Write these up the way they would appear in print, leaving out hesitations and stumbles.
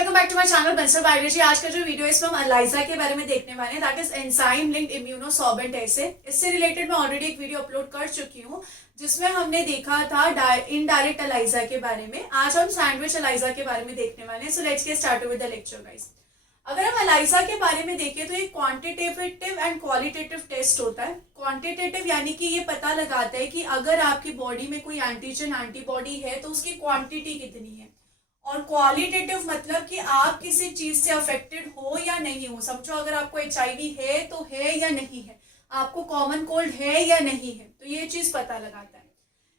Welcome back to my channel Bansal biology. आज का जो वीडियो है इसमें हम एलाइजा के बारे में देखने वाले हैं, that is enzyme linked immunosorbent assay. इससे रिलेटेड मैं ऑलरेडी एक वीडियो अपलोड कर चुकी हूँ जिसमें हमने देखा था इनडायरेक्ट एलाइजा के बारे में। आज हम सैंडविच एलाइजा के बारे में देखने वाले हैं। So let's get started with the lecture guys. अगर हम एलाइजा के बारे में देखें तो एक क्वांटिटेटिव एंड क्वालिटेटिव टेस्ट होता है। क्वांटिटेटिव यानी कि ये पता लगाता है कि अगर आपकी बॉडी में कोई एंटीजन एंटीबॉडी है तो उसकी क्वांटिटी कितनी है, और क्वालिटेटिव मतलब कि आप किसी चीज से अफेक्टेड हो या नहीं हो। समझो अगर आपको HIV है तो है या नहीं है, आपको कॉमन कोल्ड है या नहीं है, तो ये चीज पता लगाता है।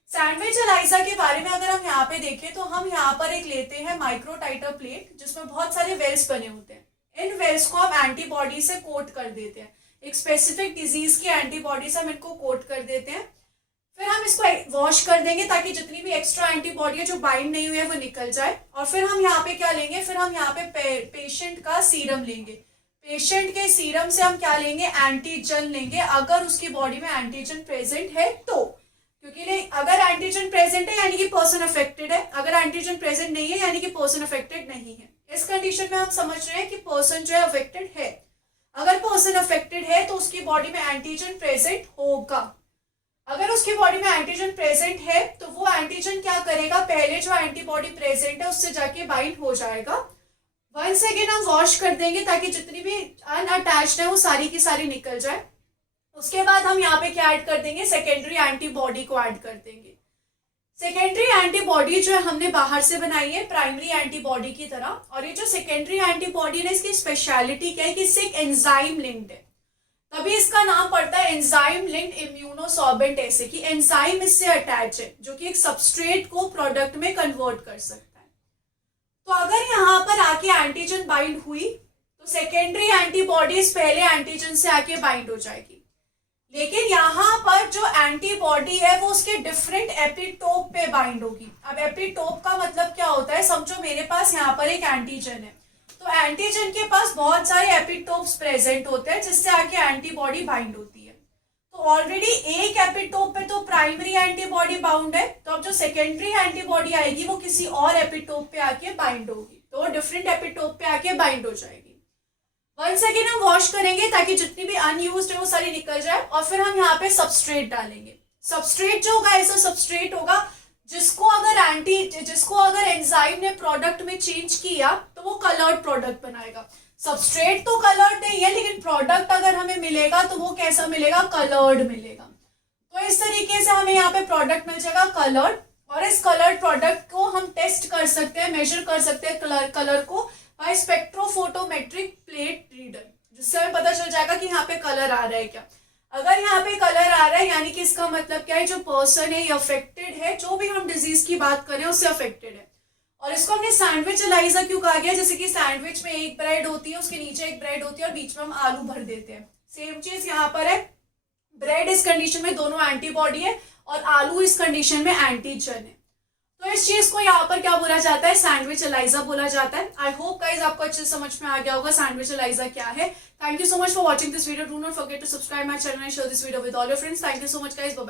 सैंडविच एलाइजा के बारे में अगर हम यहाँ पे देखें तो हम यहाँ पर एक लेते हैं माइक्रो टाइटर प्लेट जिसमें बहुत सारे वेल्स बने होते हैं। इन वेल्स को हम एंटीबॉडी से कोट कर देते हैं, एक स्पेसिफिक डिजीज की एंटीबॉडी से हम इनको कोट कर देते हैं। फिर हम इसको वॉश कर देंगे ताकि जितनी भी एक्स्ट्रा एंटीबॉडी है जो बाइंड नहीं हुई है वो निकल जाए। और फिर हम यहाँ पे क्या लेंगे, फिर हम यहाँ पे पेशेंट का सीरम लेंगे। पेशेंट के सीरम से हम क्या लेंगे, एंटीजन लेंगे, अगर उसकी बॉडी में एंटीजन प्रेजेंट है तो। क्योंकि अगर एंटीजन प्रेजेंट है यानी कि पर्सन अफेक्टेड है, अगर एंटीजन प्रेजेंट नहीं है यानी कि पर्सन अफेक्टेड नहीं है। इस कंडीशन में हम समझ रहे हैं कि पर्सन जो है अफेक्टेड है। अगर पर्सन अफेक्टेड है तो उसकी बॉडी में एंटीजन प्रेजेंट होगा। अगर उसकी बॉडी में एंटीजन प्रेजेंट है तो वो एंटीजन क्या करेगा, पहले जो एंटीबॉडी प्रेजेंट है उससे जाके बाइंड हो जाएगा। वंस अगेन हम वॉश कर देंगे ताकि जितनी भी अनअटैच्ड है वो सारी की सारी निकल जाए। उसके बाद हम यहाँ पे क्या ऐड कर देंगे, सेकेंडरी एंटीबॉडी को ऐड कर देंगे। सेकेंडरी एंटीबॉडी जो है हमने बाहर से बनाई है प्राइमरी एंटीबॉडी की तरह। और ये जो सेकेंडरी एंटीबॉडी है इसकी स्पेशलिटी क्या है कि इससे एक एंजाइम लिंक्ड है, तभी इसका नाम पड़ता है एंजाइम लिंक्ड इम्यूनोसॉर्बेंट ऐसे कि एंजाइम इससे अटैच है जो कि एक सबस्ट्रेट को प्रोडक्ट में कन्वर्ट कर सकता है। तो अगर यहाँ पर आके एंटीजन बाइंड हुई तो सेकेंडरी एंटीबॉडीज पहले एंटीजन से आके बाइंड हो जाएगी, लेकिन यहाँ पर जो एंटीबॉडी है वो उसके डिफरेंट एपिटोप पे बाइंड होगी। अब एपिटोप का मतलब क्या होता है, समझो मेरे पास यहाँ पर एक एंटीजन है तो एंटीजन के पास बहुत सारे एपिटोप्स प्रेजेंट होते हैं जिससे आके एंटीबॉडी बाइंड होती है। तो ऑलरेडी एक एपिटोप पे तो प्राइमरी एंटीबॉडी बाउंड है, तो अब जो सेकेंडरी एंटीबॉडी आएगी वो किसी और एपिटोप पे आके बाइंड होगी, तो वो डिफरेंट एपिटोप पे आके बाइंड हो जाएगी। वंस अगेन हम वॉश करेंगे ताकि जितनी भी अनयूज्ड है वो सारी निकल जाए। और फिर हम यहाँ पे सबस्ट्रेट डालेंगे। सबस्ट्रेट जो होगा ऐसा सबस्ट्रेट होगा जिसको अगर एंजाइम ने प्रोडक्ट में चेंज किया तो वो कलर्ड प्रोडक्ट बनाएगा। सबस्ट्रेट तो कलर्ड नहीं है लेकिन प्रोडक्ट अगर हमें मिलेगा तो वो कैसा मिलेगा, कलर्ड मिलेगा। तो इस तरीके से हमें यहाँ पे प्रोडक्ट मिल जाएगा कलर्ड। और इस कलर्ड प्रोडक्ट को हम टेस्ट कर सकते हैं, मेजर कर सकते हैं कलर को बाय स्पेक्ट्रोफोटोमेट्रिक प्लेट रीडर, जिससे हमें पता चल जाएगा कि यहाँ पे कलर आ रहा है क्या। अगर यहाँ पे कलर आ रहा है यानी कि इसका मतलब क्या है, जो पर्सन है ये अफेक्टेड है, जो भी हम डिजीज की बात करें उससे अफेक्टेड है। और इसको हमने सैंडविच एलाइजा क्यों कहा गया, जैसे कि सैंडविच में एक ब्रेड होती है, उसके नीचे एक ब्रेड होती है और बीच में हम आलू भर देते हैं। सेम चीज यहाँ पर है, ब्रेड इस कंडीशन में दोनों एंटीबॉडी है और आलू इस कंडीशन में एंटीजन है। तो इस चीज को यहाँ पर क्या बोला जाता है, सैंडविच एलाइजा बोला जाता है। आई होप गाइस आपको अच्छे समझ में आ गया होगा सैंडविच एलाइजा क्या है। Thank you so much for watching this video. Do not forget to subscribe my channel and share this video with all your friends. Thank you so much guys, bye bye.